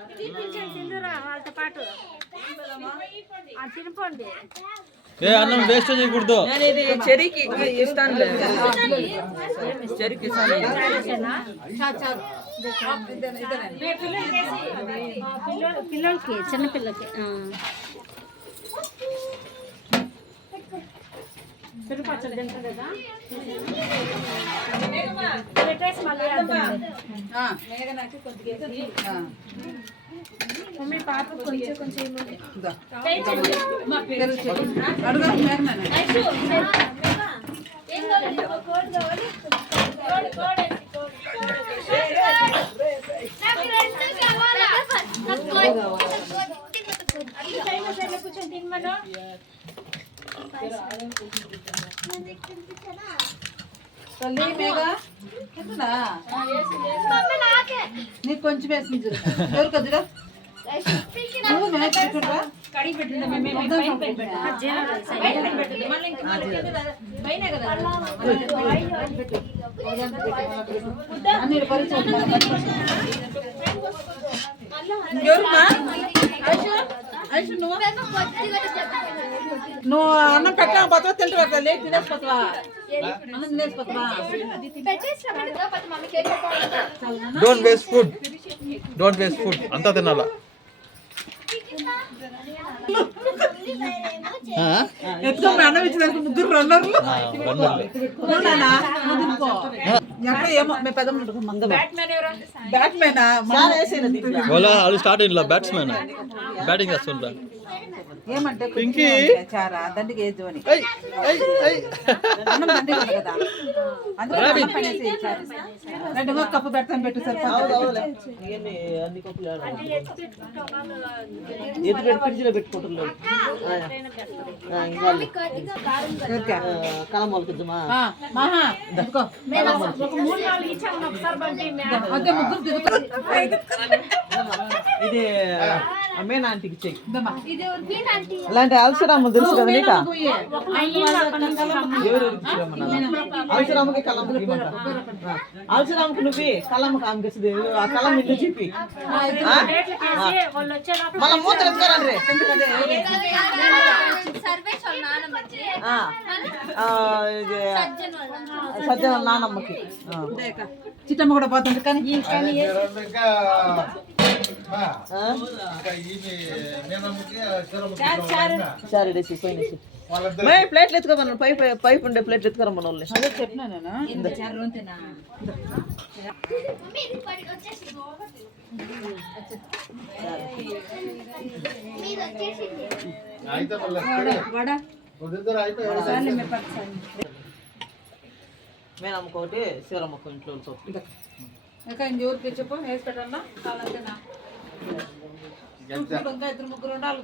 వాళ్ళతో పాటు తినిపోండి. ఏ అన్నం వేస్ట్ చేయకూడదు. చెరికి ఇస్తాను, చెరికి పిల్లలకి చిన్నపిల్లకి తిరుపచ్చడి తింటారు కదా. మమ్మీ పాప కొంచెం కొంచెం కూర్చొని తినమను. నీకు కొంచెం వేసింది ఎవరు కదురా కడిగి పెట్టిందా నువ్వు అన్నం పెట్టా పోతావా తింటావా లేదు తినేసిపోతావా అన్నం తినేసిపోతావా. Don't waste food, don't waste food. అంతా తినాలా. అన్నం ఇచ్చినందుకు ముగ్గురు రన్నర్లు ఏమో మేము పెద్ద బ్యాట్మెనా స్టార్ట్ అయిన బ్యాట్స్మెన్ బ్యాటింగ్ చేస్తుంటా. ఏమంటే చారా దండికి ఏజ్ అని అన్నం దండి కదా, అందుకే కప్పు పెడతాను పెట్టు సార్. ఇది మేనా ఆంటీకి చెయ్యి. అలాంటి అల్సరామ్మ తెలుసు కదా నీకు. అల్సరామ్మకి కళ్ళమ్మకి అల్సరామ్మకి నువ్వు కళ్ళమ్మకి ఆమెకి ఆ కళ్ళం ఇల్లు చెప్పి మళ్ళీ మూతలు ఎత్తుకోరండి. సజ్జన నానమ్మకి చిట్టమ్మ కూడా పోతుంది కానీ ప్లేట్లు ఎత్తుకోమన్నా పైపు ఉండే ప్లేట్లు ఎత్తుకోరమ్మన్న వాళ్ళు. అదే చెప్పినా మేనమ్మకి ఒకటి శివరమ్మకు ఇంట్లో ఇంకా ఇంకెవరికి చెప్పు వేసి పెట్టాలా కాలంతేనా. ఇంకా ఇద్దరు ముగ్గురు ఉండాలి.